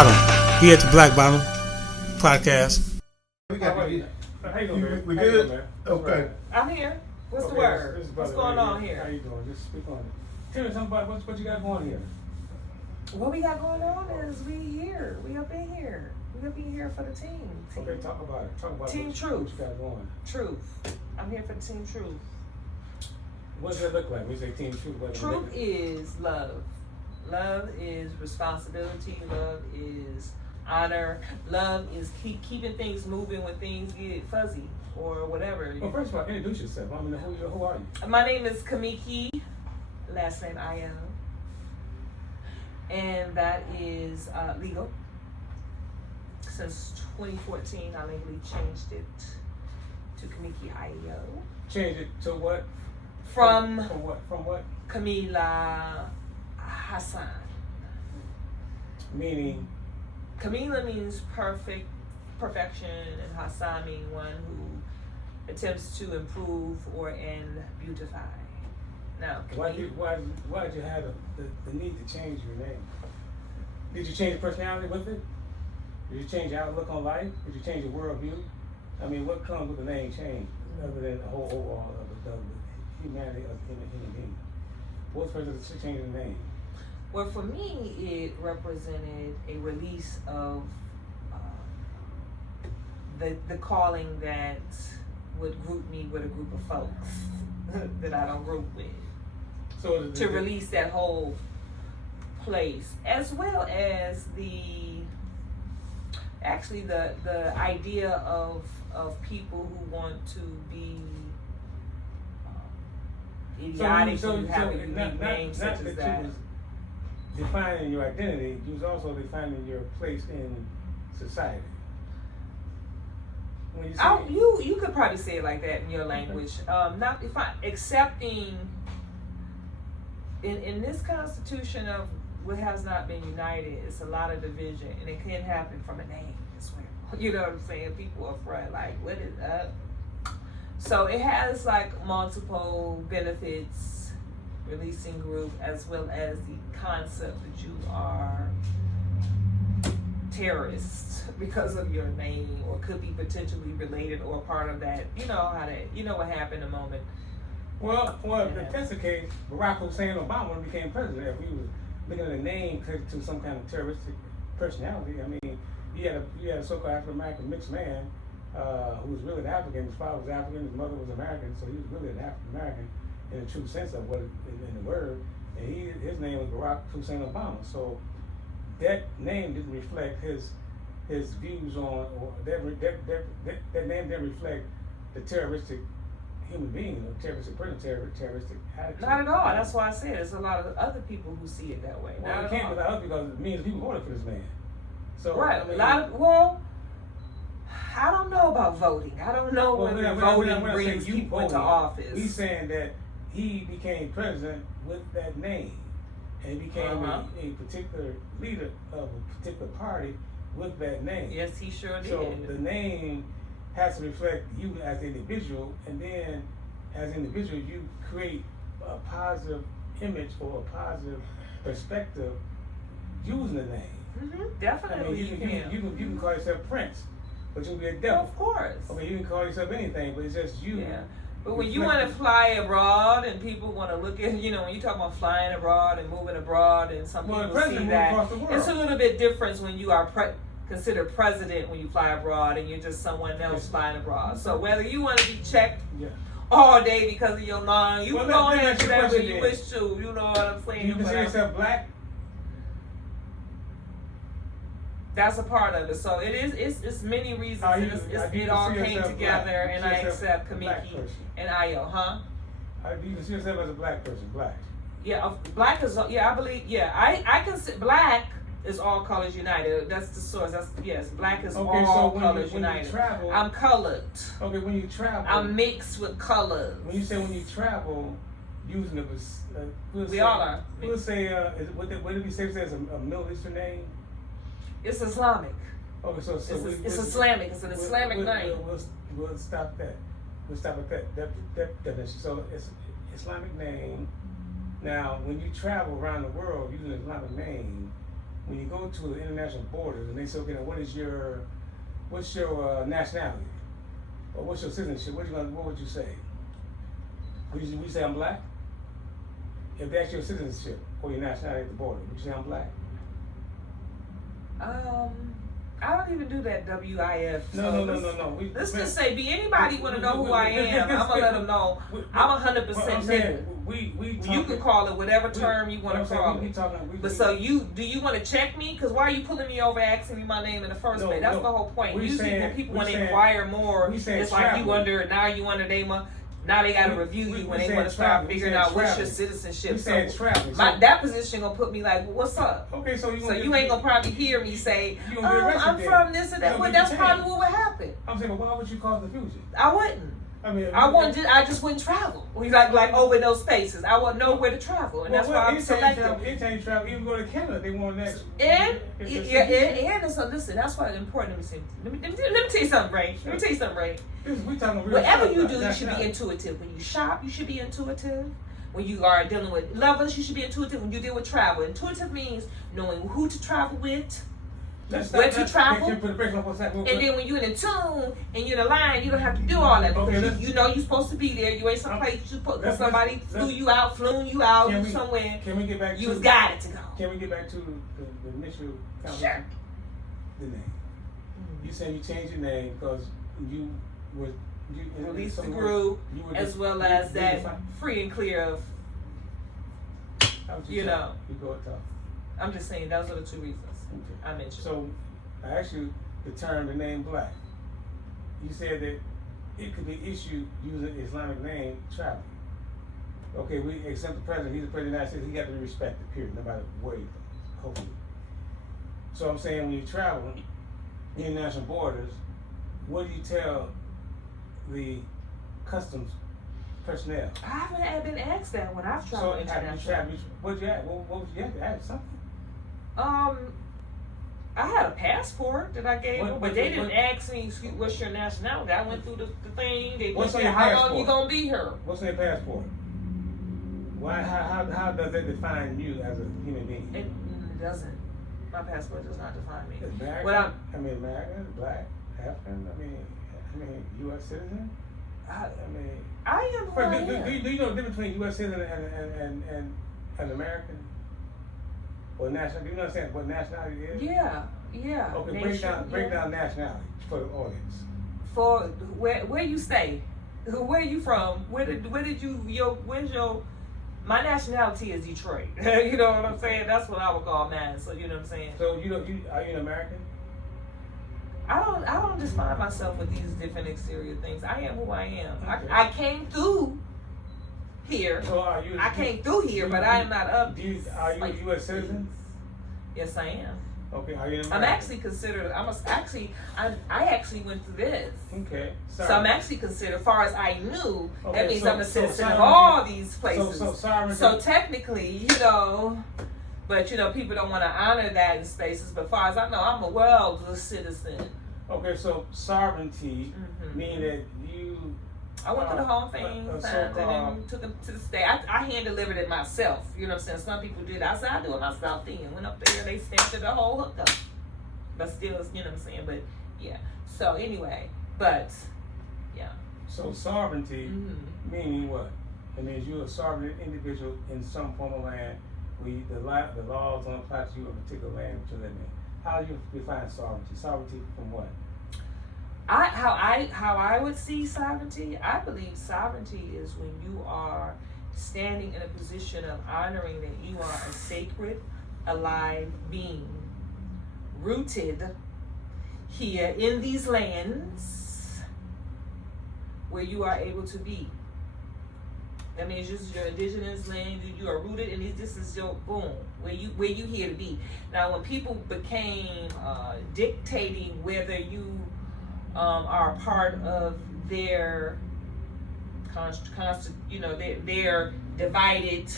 Bottom. He at the Black Bottom podcast. We got How you doing, man? We How you good? doing, man? Okay. I'm here. What's the Okay, word? this is What's Brother going Ray on How here? you doing? Just speak on it. Tell me something about what you got going here. What we got going on is we here. We up in here. We up in here for the team. Okay, talk about it. Talk about Team what Truth. you got going. Truth. I'm here for the Team Truth. What does it look like when you say Team Truth? What does it look Truth like? is love. Love is responsibility. Love is honor. Love is keeping things moving when things get fuzzy or whatever. Well, first of all, introduce yourself. I mean, who are you? My name is Kamiki, last name Io, and that is legal. Since 2014, I legally changed it to Kamiki Io. Change it to what? From what? From what? Kamila Hassan. Meaning? Kamila means perfection, and Hassan means one who attempts to improve and beautify. Now, Why did you have the need to change your name? Did you change your personality with it? Did you change your outlook on life? Did you change your worldview? I mean, what comes with the name change other than the whole overall of the humanity of the human being? What's the purpose of changing the name? well, for me, it represented a release of the calling that would group me with a group of folks that I don't group with. So To release that whole place, as well as the idea of people who want to be idiotic and have a unique name such as that. You was defining your identity, you was also defining your place in society. When you say, You could probably say it like that in your language. Not if I accepting in this constitution of what has not been united, it's a lot of division, and it can happen from a name as well. You know what I'm saying? People are afraid, like, what is up? So it has like multiple benefits, releasing group, as well as the concept that you are terrorists because of your name, or could be potentially related or part of that. You know how that. You know what happened a moment. well, if that's the case, Barack Hussein Obama, when he became president, if he was looking at a name connected to some kind of terroristic personality, I mean, you had a so-called African American mixed man who was really an African. His father was African, his mother was American, so he was really an African American in the true sense of what in the word. And his name was Barack Hussein Obama. So that name didn't reflect his views on, or that name didn't reflect the terroristic human being, or terroristic person, terroristic attitude. Not at all. That's why I said there's a lot of other people who see it that way. Well, it can't be that because it means people voted for this man. So Right. I mean, A lot of I don't know about voting. I don't know whether voting brings people into office. He's saying that he became president with that name, and he became a particular leader of a particular party with that name. Yes, he sure did. So the name has to reflect you as an individual, and then as an individual, you create a positive image or a positive perspective using the name. Definitely, I mean, you can call yourself Prince, but you'll be a devil. Of course. Okay, you can call yourself anything, but it's just you. Yeah. But when you want to fly abroad and people want to look at, when you talk about flying abroad and moving abroad, and some people see that, it's a little bit different when you are considered president when you fly abroad and you're just someone else flying abroad. So whether you want to be checked all day because of your line, you can go ahead and do that when you wish to. You know what I'm saying? You consider yourself black? That's a part of it. So it is. It's many reasons. It all came together, and I accept Kamiki and Ayo, Do you consider yourself as a black person? Black. Yeah, black is. Yeah, I believe. Yeah, I consider black is all colors united. That's the source. Black is all colors united. You travel, I'm colored. Okay, when you travel, I'm mixed with colors. When you say when you travel, using it, we all are. We'll say, would it be safe to say it's a Middle Eastern name? It's Islamic. Okay, so it's Islamic. It's an Islamic name. We'll stop that. We'll stop at that definition. So it's Islamic name. Now, when you travel around the world using an Islamic name, when you go to the international borders and they say, okay, now what's your nationality? Or what's your citizenship? What would you say? Would you say I'm black? If that's your citizenship or your nationality at the border, would you say I'm black? I don't even do that WIF. No. Let's just say, anybody want to know who I am, I'm going to let them know. I'm 100% nigga. You can call it whatever term you want to call it. But so do you want to check me? Because why are you pulling me over asking me my name in the first place? That's the whole point. Usually when people want to inquire more, it's like you under now they got to review you when they want to start figuring out what's your citizenship. That position gonna put me like, well, what's up? Okay, so you ain't gonna probably hear me say, I'm from this or that. Well, that's probably what would happen. I'm saying, but why would you cause confusion? I wouldn't. I just wouldn't travel. Like over those spaces. I wouldn't know where to travel, and that's why I'm selective. Anytime you travel, even go to Canada, they want next. And so listen, that's why it's important. Let me tell you something, Ray. Whatever you do, you should be intuitive. When you shop, you should be intuitive. When you are dealing with lovers, you should be intuitive. When you deal with travel, intuitive means knowing who to travel with, where to travel, and then when you're in tune and you're in a line, you don't have to do all that because you know you're supposed to be there. You ain't someplace because somebody flew you out somewhere. Can we get back? You was guided to go. Can we get back to the initial conversation? Sure. The name. You said you changed your name because you release the group as well as that free and clear of. You know. You go and talk. I'm just saying those are the two reasons. I mentioned. So, I asked you the term, the name black. You said that it could be issued using Islamic name traveling. Okay, we accept the president. He's the president of the United States. He got to be respected, period, no matter where he goes, hopefully. So I'm saying when you travel international borders, what do you tell the customs personnel? I haven't been asked that when I've traveled international. What did you ask? What was you have to ask something? I had a passport that I gave them, but they didn't ask me, what's your nationality? I went through the thing. They said, how long you going to be here? What's in your passport? Why? How does it define you as a human being? It doesn't. My passport does not define me. American? American, black, African, I mean, U.S. citizen? I am who I am. Do you know the difference between U.S. citizen and an American? Or national? Do you understand what nationality is? Yeah. Okay, break down nationality for the audience. For where you stay, where you from? Where's your? My nationality is Detroit. You know what I'm saying? That's what I would call mine. So you know what I'm saying. So are you an American? I don't define myself with these different exterior things. I am who I am. Okay. I came through here. So I came through here, but I am not up. Are you a U.S. citizen? Yes, I am. Okay, are you an American? I'm actually considered. I actually went through this. Okay. Sorry. So I'm actually considered. As far as I knew, that means I'm a citizen of all these places. So technically, but people don't want to honor that in spaces. But as far as I know, I'm a world citizen. Okay, so sovereignty meaning that you. I went through the whole thing, and then took it to the state. I hand delivered it myself. You know what I'm saying? Some people did. I said I do it myself. Then went up there, they stamped it the whole hookup. But still, you know what I'm saying? But yeah. So anyway, yeah. So sovereignty meaning what? It means you're a sovereign individual in some form of land where the laws don't apply to you in a particular land that you're living in. How do you define sovereignty? Sovereignty from what? How I would see sovereignty, I believe sovereignty is when you are standing in a position of honoring that you are a sacred, alive being, rooted here in these lands where you are able to be. That means this is your indigenous land. You are rooted, and this is your boom where you here to be. Now, when people became dictating whether you are part of their their divided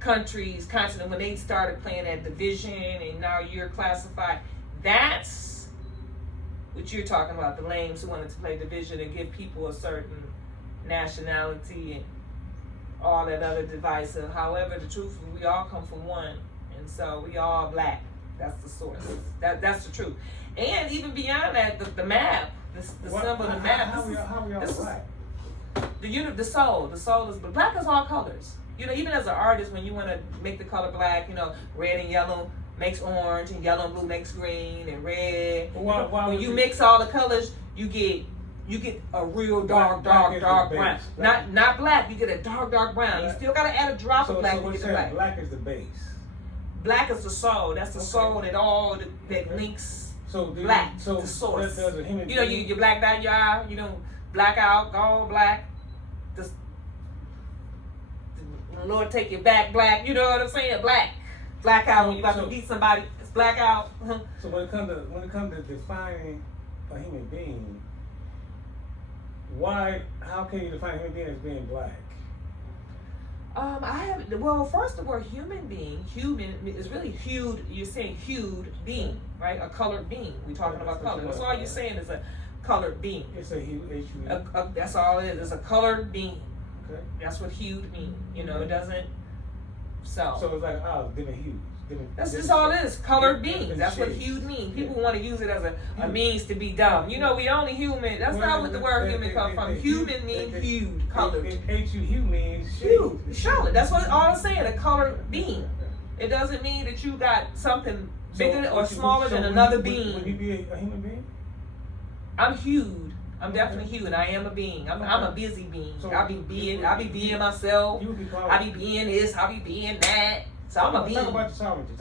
countries, continent, when they started playing that division and now you're classified, that's what you're talking about, the lames who wanted to play division and give people a certain nationality and all that other divisive. However, the truth is we all come from one, and so we all black. That's the source. That's the truth. And even beyond that, the map, the symbol, the map. How we all black? The soul is black is all colors. You know, even as an artist, when you want to make the color black, you know, red and yellow makes orange, and yellow and blue makes green, and red. When you mix all the colors, you get a real dark brown. Not black. You get a dark brown. You still gotta add a drop of black to get the black. Black is the base. Black is the soul. That's the soul that links black to source. You know, you blacked out your eye. You don't black out, go all black. The Lord take you back black. You know what I'm saying? Black out when you about to beat somebody. It's black out. So when it comes to defining a human being, how can you define a human being as being black? First of all, human is really hued. You're saying hued being, right? A colored being. We're talking about color. That's all you're saying is a colored being. It's a hue. That's all it is. It's a colored being. Okay. That's what hued means. You know, it doesn't. So it's like different hues. That's just all it is. Colored beings. That's what hued means. People want to use it as a means to be dumb. You know, we only human. That's not what the word human comes from. Human means hued, colored. Hue means hued. Charlotte. That's what all I'm saying. A colored being. It doesn't mean that you got something bigger or smaller than another being. Would you be a human being? I'm hued. I'm definitely human. I am a being. I'm a busy being. I be being myself. I be being this. I be being that. So I'm a being. Talk about sovereignty.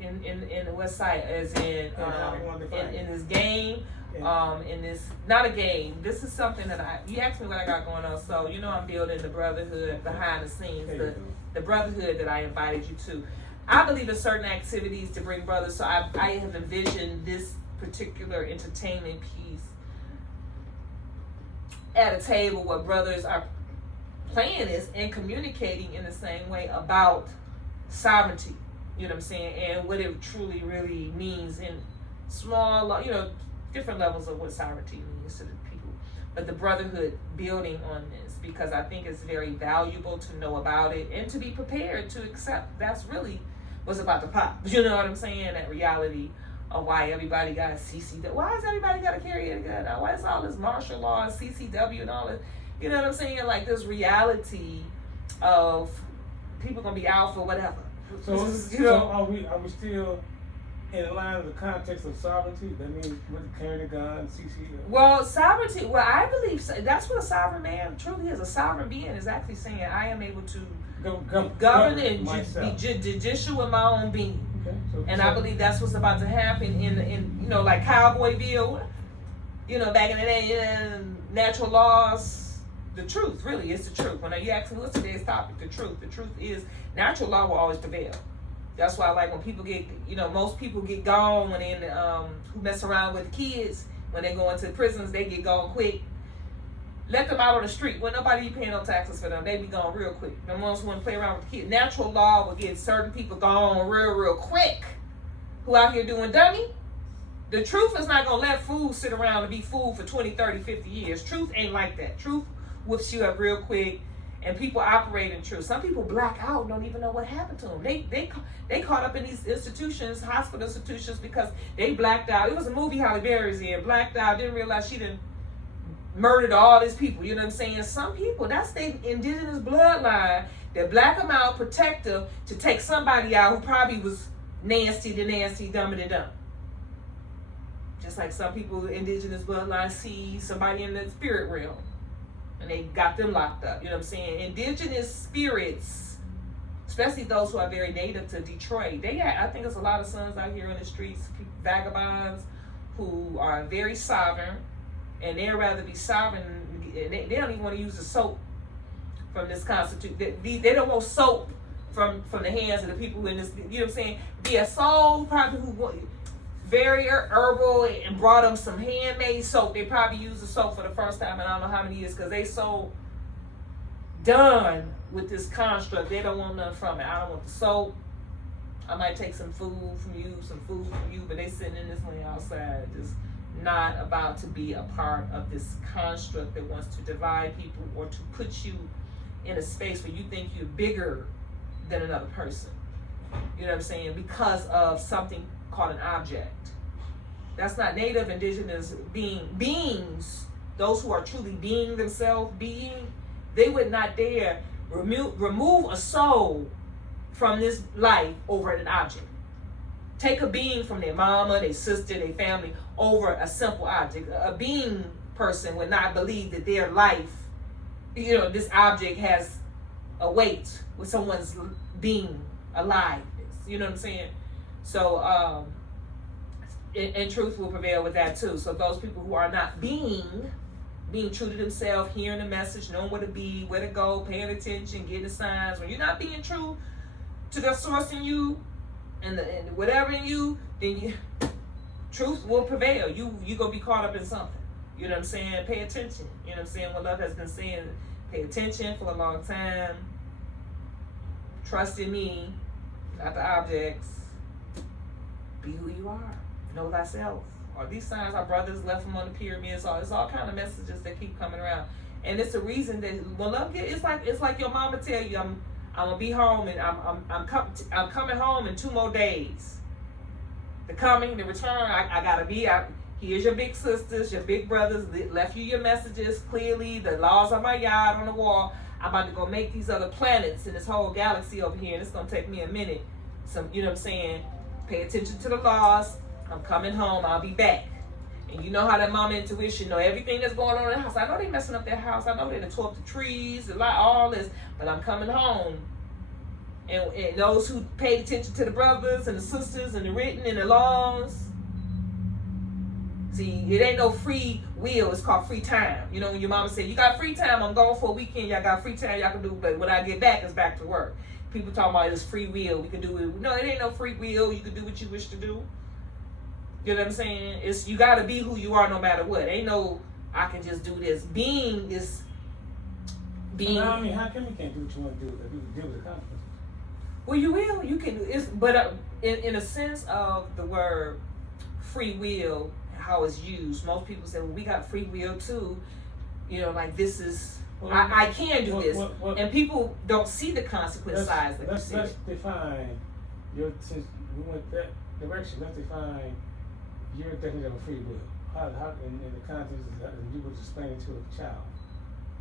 In what side? As in this game. In this, not a game. This is something that you asked me what I got going on. So you know I'm building the brotherhood behind the scenes. The brotherhood that I invited you to. I believe in certain activities to bring brothers. So I have envisioned this particular entertainment piece at a table where brothers are playing this and communicating in the same way about sovereignty, you know what I'm saying, and what it truly really means in small, you know, different levels of what sovereignty means to the people, but the brotherhood building on this, because I think it's very valuable to know about it and to be prepared to accept that's really what's about to pop, you know what I'm saying, that reality of why everybody got CCW. Why has everybody got to carry a gun now? Why is all this martial law and CCW and all this? You know what I'm saying? Like this reality of people gonna be out for whatever. So are we still in line with the context of sovereignty? That means with carrying a gun, CCW. Well, sovereignty. Well, I believe that's what a sovereign man truly is. A sovereign being is actually saying, I am able to govern and be judicial in my own being. Okay. I believe that's what's about to happen in you know, like Cowboyville, you know, back in the day, natural laws, the truth, really, is the truth. When you ask me what's today's topic, the truth is natural law will always prevail. That's why, like, when people get, you know, most people get gone when they who mess around with kids, when they go into prisons, they get gone quick. Let them out on the street. When nobody be paying no taxes for them, they be gone real quick. The ones who want to play around with the kids. Natural law will get certain people gone real quick. Who out here doing dummy? The truth is not going to let fools sit around and be fooled for 20, 30, 50 years. Truth ain't like that. Truth whips you up real quick, and people operate in truth. Some people black out and don't even know what happened to them. They caught up in these institutions, hospital institutions, because they blacked out. It was a movie Halle Berry's in. Blacked out, didn't realize she didn't murdered all these people, you know what I'm saying? Some people, that's their indigenous bloodline, that black them out, protect them, to take somebody out who probably was nasty, dumber than dumb. Just like some people, indigenous bloodline, see somebody in the spirit realm, and they got them locked up, you know what I'm saying? Indigenous spirits, especially those who are very native to Detroit, I think there's a lot of sons out here in the streets, vagabonds, who are very sovereign, and they'd rather be sovereign. They don't even want to use the soap from this constitution. They don't want soap from the hands of the people who in this, you know what I'm saying? Be a soul probably who very herbal and brought them some handmade soap. They probably used the soap for the first time in I don't know how many years, because they so done with this construct. They don't want nothing from it. I don't want the soap. I might take some food from you, but they sitting in this lane outside just not about to be a part of this construct that wants to divide people or to put you in a space where you think you're bigger than another person. You know what I'm saying? Because of something called an object. That's not native, indigenous beings. Those who are truly being themselves, they would not dare remove a soul from this life over an object. Take a being from their mama, their sister, their family over a simple object. A being person would not believe that their life, this object has a weight with someone's being alive. You know what I'm saying? So, and truth will prevail with that too. So those people who are not being true to themselves, hearing the message, knowing where to be, where to go, paying attention, getting the signs. When you're not being true to the source in you and whatever in you, then truth will prevail. You gonna be caught up in something. You know what I'm saying? Pay attention. You know what I'm saying? What love has been saying. Pay attention for a long time. Trust in me, not the objects. Be who you are. Know thyself. Or these signs our brothers left them on the pyramids. It's all kind of messages that keep coming around. And it's a reason that when love it's like your mama tell you, I'm gonna be home and I'm coming home in 2 more days. The return, I gotta be out. Here's your big sisters, your big brothers, left you your messages clearly. The laws on my yard on the wall. I'm about to go make these other planets in this whole galaxy over here, and it's gonna take me a minute. You know what I'm saying? Pay attention to the laws. I'm coming home. I'll be back. And you know how that mama intuition know everything that's going on in the house. I know they messing up that house. I know they done tore up the trees, all this, but I'm coming home. And those who paid attention to the brothers and the sisters and the written and the laws. See, it ain't no free will. It's called free time. You know, when your mama said, you got free time, I'm going for a weekend. Y'all got free time, y'all can do, but when I get back, it's back to work. People talking about it's free will. We can do it. No, it ain't no free will. You can do what you wish to do. You know what I'm saying? You got to be who you are no matter what. Ain't no, I can just do this. Being is being. No, I mean, how come you can't do what you want to do if you deal with the consequences? Well, you will. You can. But in a sense of the word free will, how it's used, most people say, well, we got free will too. You know, like this is, I can do this. And people don't see the consequence sides. Let's define since we went that direction, let's define your definition of a free will. How in the context of you would explain it to a child,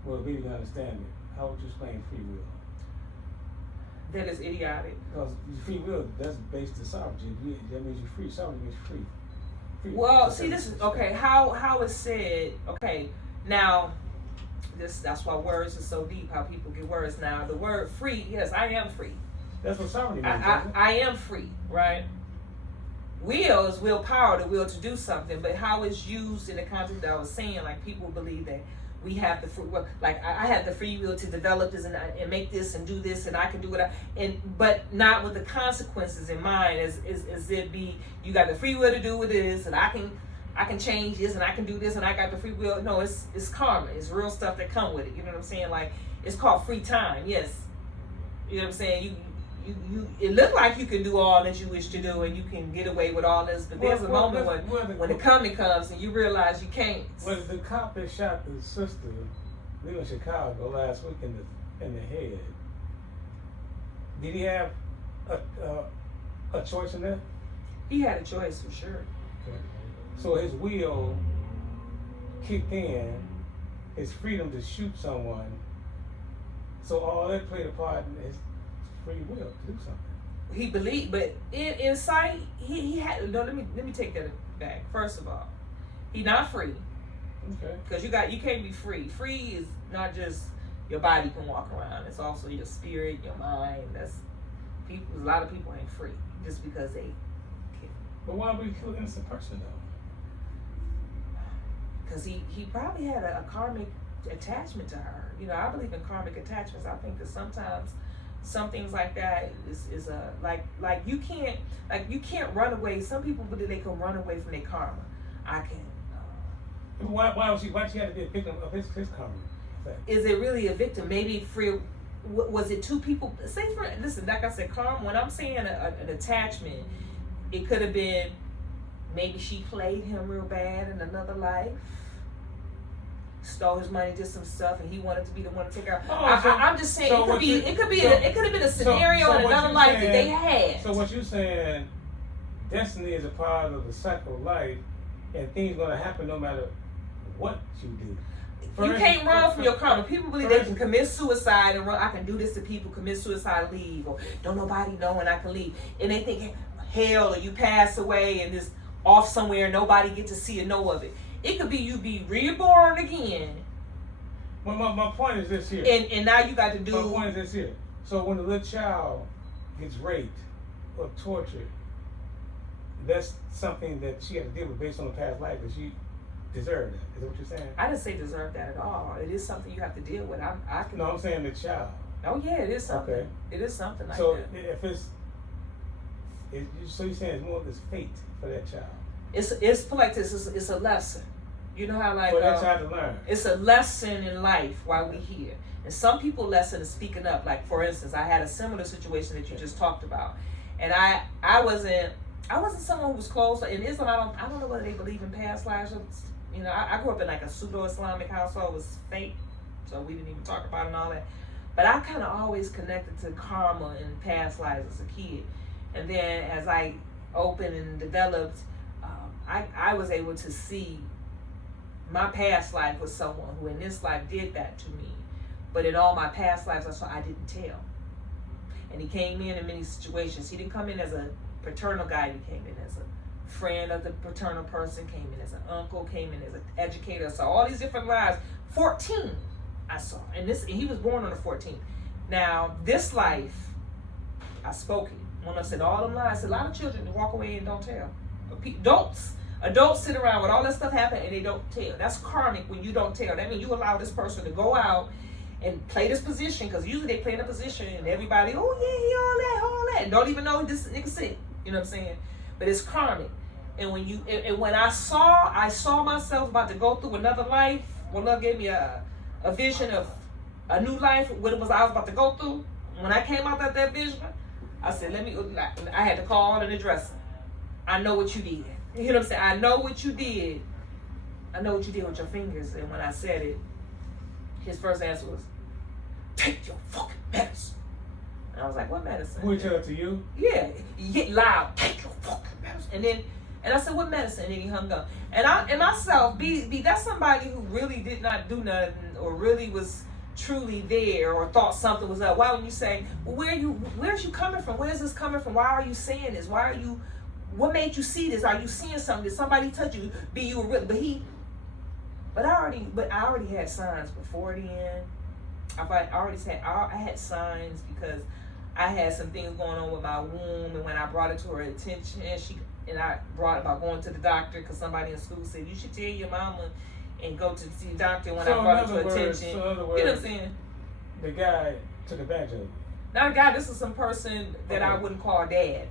well, really can understand it. How would you explain free will? That is idiotic. Because free will, that's based on sovereignty. That means you're free. Sovereignty means free. Well, see, this is okay. How it's said. Okay, now that's why words are so deep. How people get words. Now the word free. Yes, I am free. That's what sovereignty means. I am free, right? Will is willpower, the will to do something. But how it's used in the context that I was saying, like people believe that we have the free, like I have the free will to develop this and make this and do this, and I can do it. But not with the consequences in mind. As it be, you got the free will to do with this, and I can change this, and I can do this, and I got the free will. No, it's karma. It's real stuff that come with it. You know what I'm saying? Like it's called free time. Yes, you know what I'm saying. You it look like you can do all that you wish to do, and you can get away with all this. But there's a moment when the coming comes, and you realize you can't. Was the cop that shot the sister leaving Chicago last week in the head? Did he have a choice in that? He had a choice for sure. Okay. So his will kicked in, his freedom to shoot someone. So all that played a part in his free will to do something. He believed, but in sight, he had. No, let me take that back. First of all, he not free. Okay. Because you can't be free. Free is not just your body can walk around. It's also your spirit, your mind. That's people. A lot of people ain't free just because they can. But why would he kill an innocent person though? Because he probably had a karmic attachment to her. You know, I believe in karmic attachments. I think that sometimes some things like that is like you can't run away. Some people believe they can run away from their karma. I can. Why she had to be a victim of his karma? Is it really a victim? Maybe free. Was it two people? Listen, like I said, karma. When I'm saying an attachment, it could have been maybe she played him real bad in another life. stole his money, did some stuff, and he wanted to be the one to take care. Oh, I'm just saying it could have been a scenario in another life that they had. So what you're saying, destiny is a part of the cycle of life, and things gonna happen no matter what you do. You can't run from your karma. People believe they can commit suicide and run. I can do this to people, commit suicide, leave, or don't nobody know and I can leave. And they think hell, or you pass away and this off somewhere, nobody get to see or know of it. It could be you be reborn again. Well, my point is this here. And now you got to do. My point is this here. So when a little child gets raped or tortured, that's something that she had to deal with based on the past life that she deserved that. Is that what you're saying? I didn't say deserve that at all. It is something you have to deal with. I can. No, I'm saying the child. Oh yeah, it is something. Okay. It is something like so that. If so you're saying it's more of this fate for that child. It's like this. It's a lesson. You know how like for that child to learn. It's a lesson in life while we're here. And some people lesson is speaking up. Like for instance, I had a similar situation that you just talked about, and I wasn't someone who was close. In Islam, I don't know whether they believe in past lives. You know, I grew up in like a pseudo-Islamic household. It was fake, so we didn't even talk about it and all that. But I kind of always connected to karma and past lives as a kid. And then as I opened and developed, I was able to see my past life was someone who in this life did that to me. But in all my past lives, that's why I didn't tell. And he came in many situations. He didn't come in as a paternal guy. He came in as a friend of the paternal person, came in as an uncle, came in as an educator. So all these different lives. 14 I saw. And he was born on the 14th. Now, this life, I spoke it. When I said all them lies, a lot of children walk away and don't tell. Adults sit around when all that stuff happen and they don't tell. That's karmic when you don't tell. That means you allow this person to go out and play this position, because usually they play in a position and everybody, oh yeah, he all that, and don't even know this nigga sick. You know what I'm saying? But it's karmic. And when I saw myself about to go through another life, when Love gave me a vision of a new life, what it was I was about to go through. When I came out of that vision, I said, I had to call and address him. I know what you did. You know what I'm saying? I know what you did. I know what you did with your fingers. And when I said it, his first answer was, take your fucking medicine. And I was like, what medicine? Who tell it to you? Yeah. You get loud, take your fucking medicine. And I said, what medicine? And then he hung up. And myself, that's somebody who really did not do nothing or really was truly there or thought something was up. Why would you say, well, where's you coming from? Where's this coming from? Why are you saying this? What made you see this? Are you seeing something? Did somebody touch you? But I already had signs before then. I had signs because I had some things going on with my womb, and when I brought it to her attention, I brought about going to the doctor because somebody in school said you should tell your mama and go to see the doctor. When I brought it to her attention, you know what I'm saying? The guy took advantage of it. Not a guy. This is some person that I wouldn't call dad.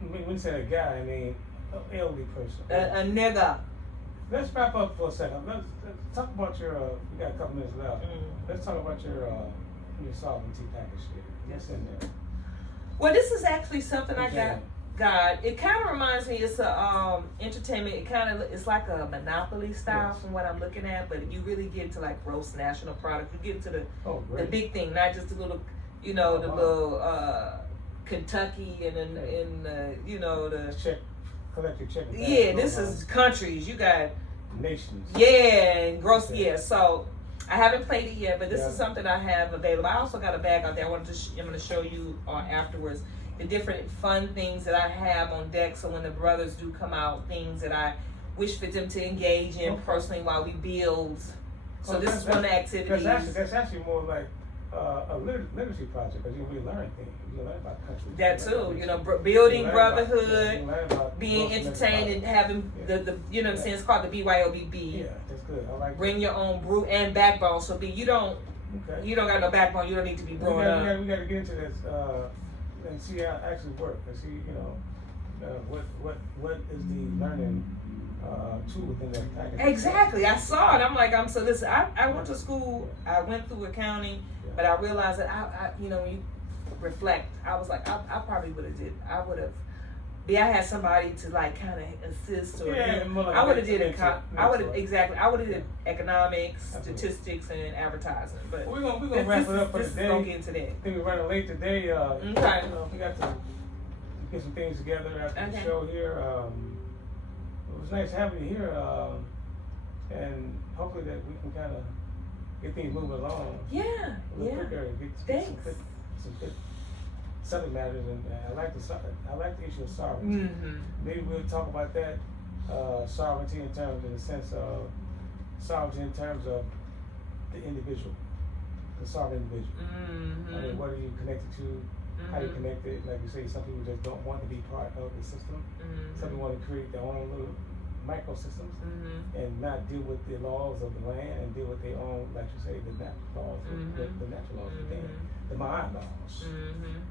When you say a guy, I mean an elderly person. A nigga. Let's wrap up for a second. Let's talk about your. We got a couple minutes left. Mm-hmm. Let's talk about your sovereignty package here. What's in there? Well, this is actually something I got. It kind of reminds me. It's a entertainment. It's like a Monopoly style from what I'm looking at. But you really get into like gross national product. You get into the big thing, not just the little, little Kentucky and the check. Collect your check. Yeah, this is countries. You got nations. Yeah, and gross. Yeah, so I haven't played it yet, but this is something I have available. I also got a bag out there. I'm going to show you afterwards the different fun things that I have on deck. So when the brothers do come out, things that I wish for them to engage in personally while we build. So this is one of the activities. That's actually more like a literacy project, because you really learn things. You learn about countries. That too, building brotherhood, being entertained, and having the you know what I'm saying. It's called the BYOBB. Yeah, that's good. I like. Bring your own brute and backbone. So you don't got no backbone. You don't need to be brought up. We got to get into this and see how it actually works. And see what is the learning tool within that package. Exactly. I saw it. I'm like, listen. I went to school. I went through accounting. But I realized that when you reflect, I was like, I probably would have I had somebody to like kind of assist, or like I would have did exactly. I would have did economics, statistics, and advertising. But we're gonna wrap it up for today. Gonna get into that. I think we're running late today. Okay. We got to get some things together after the show here. It was nice having you here, and hopefully that we can kind of get things moving along. Yeah. A little quicker and get some good subject matters, and I like the issue of sovereignty. Maybe we'll talk about that sovereignty in the sense of sovereignty in terms of the individual, the sovereign individual. I mean, what are you connected to? How you connect it? Like you say, some people just don't want to be part of the system. Some people want to create their own little microsystems and not deal with the laws of the land and deal with their own, like you say, the natural laws, the natural laws of the land, the mind laws.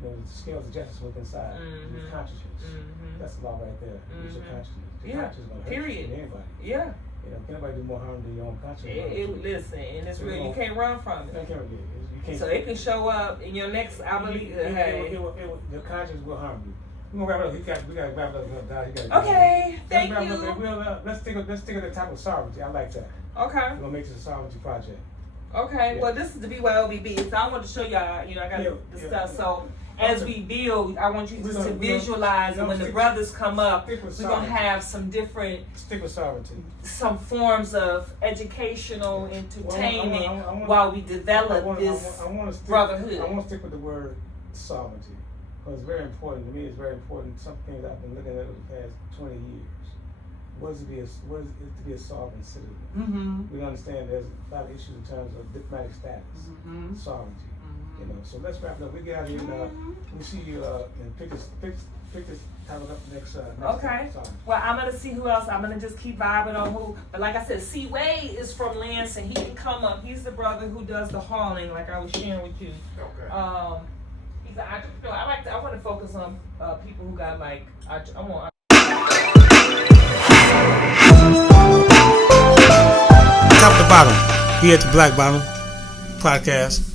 The scales of justice within inside your consciousness. That's the law right there. It's your consciousness. Your consciousness is going to hurt you than anybody. Yeah. You know, can anybody do more harm to your own consciousness? Listen, and it's real. You can't run from it. So it can show up in your next. I believe. Your conscience will harm you. We're gonna wrap it up. We gotta wrap it up. Okay, thank you. Let's stick with the type of sovereignty. I like that. Okay. We're gonna make this a sovereignty project. Okay. Yeah. Well, this is the BYOBB. So I want to show y'all. You know, I got the stuff. So as we build, I want you to visualize, and when the brothers come up, we're gonna have some different. Stick with sovereignty. Some forms of educational entertainment while we develop this brotherhood. I want to stick with the word sovereignty. It's very important to me. It's very important. Some things I've been looking at over the past 20 years. What is it to be a sovereign citizen? We understand there's a lot of issues in terms of diplomatic status, sovereignty. You know. So let's wrap it up. We get out of here now. We'll see you and pick this title up next. Okay. Well, I'm gonna see who else. I'm gonna just keep vibing on who. But like I said, C. Wade is from Lansing. He can come up. He's the brother who does the hauling, like I was sharing with you. Okay. I want to focus on people who got like I want. Top to bottom, here at the Black Bottom Podcast.